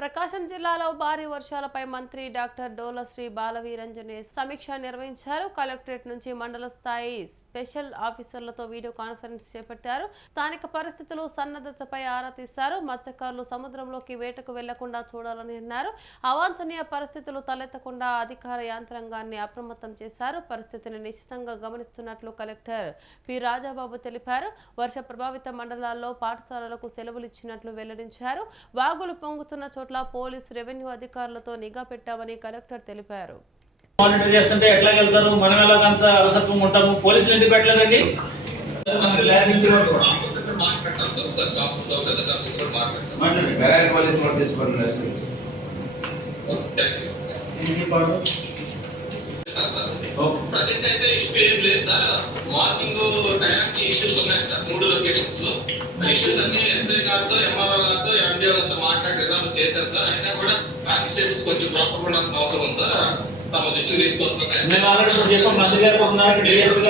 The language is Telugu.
ప్రకాశం జిల్లాలో భారీ వర్షాలపై మంత్రి డాక్టర్ డోలశ్రీ బాలవీరంజనే సమీక్ష నిర్వహించారు. కలెక్టరేట్ నుంచి మండల స్థాయి స్పెషల్ ఆఫీసర్లతో వీడియో కాన్ఫరెన్స్ చేపట్టారు. స్థానిక పరిస్థితులు సన్నద్ధతపై ఆరా తీశారు. మత్స్యకారులు సముద్రంలోకి వేటకు వెళ్ళకుండా చూడాలని అన్నారు. అవాంఛనీయ పరిస్థితులు తలెత్తకుండా అధికార యంత్రాంగాన్ని అప్రమత్తం చేశారు. పరిస్థితిని నిశ్చితంగా గమనిస్తున్నట్లు కలెక్టర్ పి. రాజాబాబు తెలిపారు. వర్ష ప్రభావిత మండలాల్లో పాఠశాలలకు సెలవులు ఇచ్చినట్లు వెల్లడించారు. వాగులు పొంగుతున్న చోట్ల పోలీసు రెవెన్యూ అధికారులతో నిఘా పెట్టామని కలెక్టర్ తెలిపారు. మానిటర్ చేస్తుంటే ఎట్లా వెళ్తారు మనం ఎలాగంత అలసత్వం ఉంటాము? పోలీసులు ఎందుకు పెట్టలేదండి? ప్రజెంట్ అయితే ఇష్యూ ఏం లేదు సార్. మార్నింగ్ టైంకి ఇష్యూస్ ఉన్నాయి సార్. మూడు లొకేషన్స్లో ఇష్యూస్ అన్ని ఎస్ఐ గారితో ఎంఆర్ఓ గారితో ఎండిఓ గారితో మాట్లాడి రిజాల్వ్ చేశారు సార్ అయినా కూడా కానిస్టేబుల్స్ కొంచెం ప్రాపర్ ఉండాల్సిన అవసరం ఉంది సార్. తమ దృష్టికి తీసుకొస్తాం మేము ఆల్రెడీ ఇప్పుడు చెప్పాం మంత్రి గారికి డిఎస్పీ